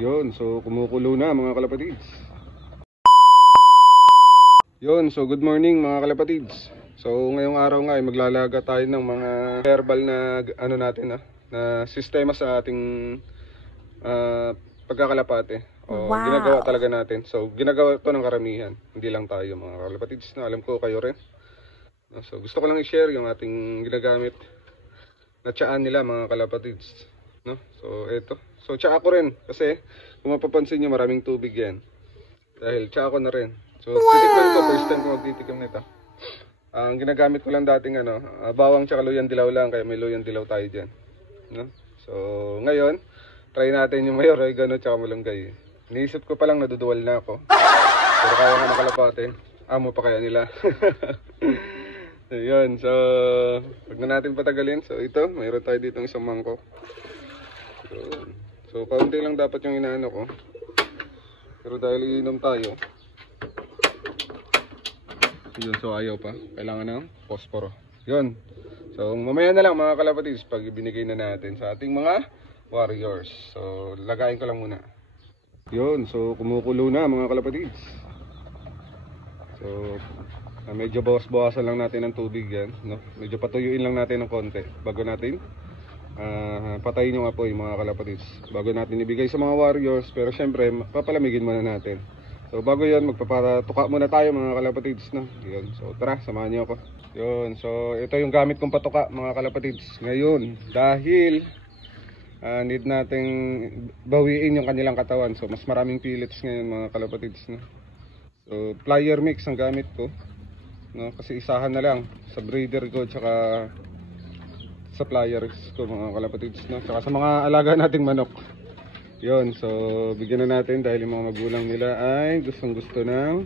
Yun, so kumukulo na mga kalapatids. Yun, so good morning mga kalapatids. So ngayong araw nga ay maglalaga tayo ng mga herbal na na sistema sa ating pagkakalapate. O ginagawa talaga natin. So ginagawa to ng karamihan. Hindi lang tayo mga kalapatids na alam ko kayo rin. So gusto ko lang i-share yung ating ginagamit na tsaan nila mga kalapatids. No? So eto. So tsaa ko rin kasi kung mapapansin nyo maraming tubig yan. Dahil tsaa ko na rin. So titikman ko, first time ko magtitikim nito. Ang ginagamit ko lang dating bawang tsaka luyang dilaw lang, kaya may luyang dilaw tayo dyan. No? So ngayon, try natin yung may oregano tsaka malunggay. Iniisip ko palang naduduwal na ako. Pero kaya nga makalapate. Amo pa kaya nila. So yun, so huwag na natin patagalin. So ito, mayroon tayo dito isang mangkok. So kaunti lang dapat yung inaano ko. Pero dahil iinom tayo, yun, so ayaw pa. Kailangan ng posporo. Yun. So mamaya na lang mga kalapatids pag ibinigay na natin sa ating mga warriors. So lagayin ko lang muna. Yun, so kumukulo na mga kalapatids. So medyo bawas-bawasan lang natin ng tubig yan, no? Medyo patuyuin lang natin ng konti bago natin patayin yung apoy mga kalapatids. Bago natin ibigay sa mga warriors, pero syempre papalamigin muna natin. So bago yan, magpapatuka muna tayo mga kalapatids, no? Yun, so tara, samahan niyo ako. Yun, so ito yung gamit kong patuka mga kalapatids ngayon. Dahil need nating bawiin yung kanilang katawan. So mas maraming pellets ngayon mga kalapatids, no? So plier mix ang gamit ko, no? Kasi isahan na lang sa breeder ko tsaka sa pliers ko mga kalapatids, no? Tsaka sa mga alaga nating manok. Yun, so bigyan na natin dahil yung mga magulang nila ay gustong gusto ng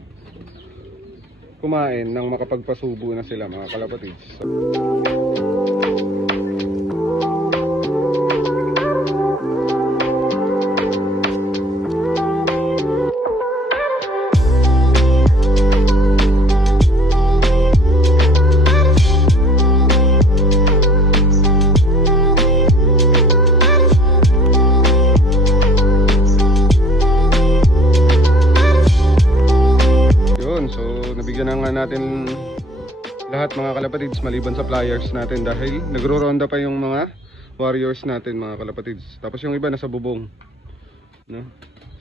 kumain nang makapagpasubo na sila mga kalapatids. So, natin lahat mga kalapatids maliban sa pliers natin dahil nagro-ronda pa yung mga warriors natin mga kalapatids. Tapos yung iba nasa bubong, no?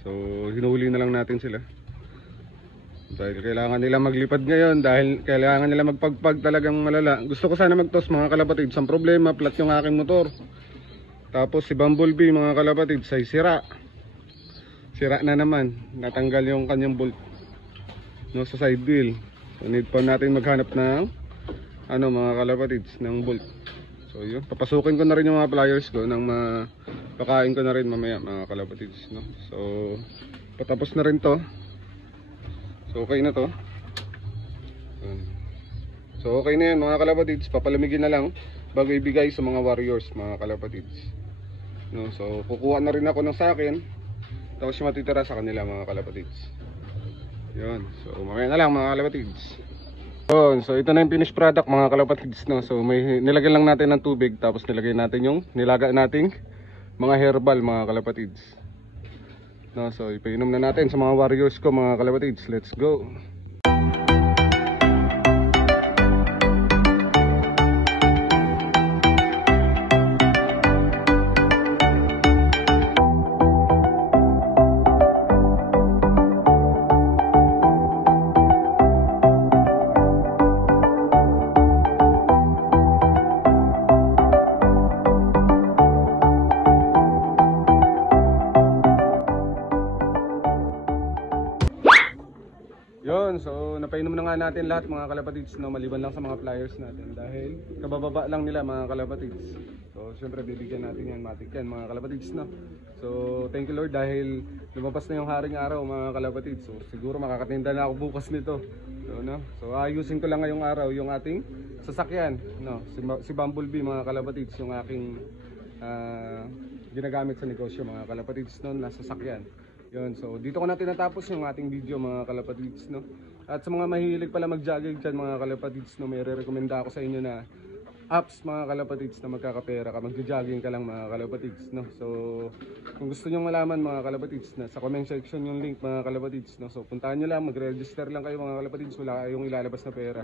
So hinuli na lang natin sila dahil kailangan nila maglipad ngayon, dahil kailangan nila magpagpag talagang malala. Gusto ko sana magtos mga kalapatids. Ang problema, flat yung aking motor. Tapos si Bumblebee mga kalapatids ay sira na naman, natanggal yung kanyang bolt, no, sa side wheel. So need pa natin maghanap ng mga kalapatids ng bolt. So yun, papasukin ko na rin yung mga pliers ko nang mapakain ko na rin mamaya mga kalapatids, no? So patapos na rin to. So okay na to. So okay na yan mga kalapatids. Papalamigin na lang bago ibigay sa mga warriors mga kalapatids, no? So kukuha na rin ako ng sakin, tapos yung matitira sa kanila mga kalapatids. Yun, so mamaya na lang mga kalapatids. Yun, so ito na yung finished product mga kalapatids, no? So may nilagyan lang natin ng tubig, tapos nilagay natin yung nilaga nating mga herbal mga kalapatids, no? So ipainom na natin sa mga warriors ko mga kalapatids. Let's go. Yun, so napainom na nga natin lahat mga kalapatids, no? Maliban lang sa mga pliers natin dahil kabababa lang nila mga kalapatids. So syempre bibigyan natin yan, matik yan mga kalapatids, no? So thank you Lord dahil lumabas na yung haring araw mga kalapatids. So siguro makakatinda na ako bukas nito, so, no? So ayusin ko lang ngayong araw yung ating sasakyan, no? Si Bumblebee mga kalapatids, yung aking ginagamit sa negosyo mga kalapatids, no? Na sasakyan. Yun, so dito ko na tinatapos yung ating video mga kalapatids, no? At sa mga mahilig pala mag-jogging dyan mga kalapatids, no, may re-recommenda ako sa inyo na apps mga kalapatids na magkakapera ka, magja-jogging ka lang mga kalapatids, no? So kung gusto niyo malaman mga kalapatids, na sa comment section yung link mga kalapatids, no? So puntahan niyo lang, mag-register lang kayo mga kalapatids, wala kayong ilalabas na pera,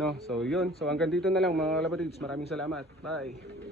no? So yun, so hanggang dito na lang mga kalapatids, maraming salamat, bye.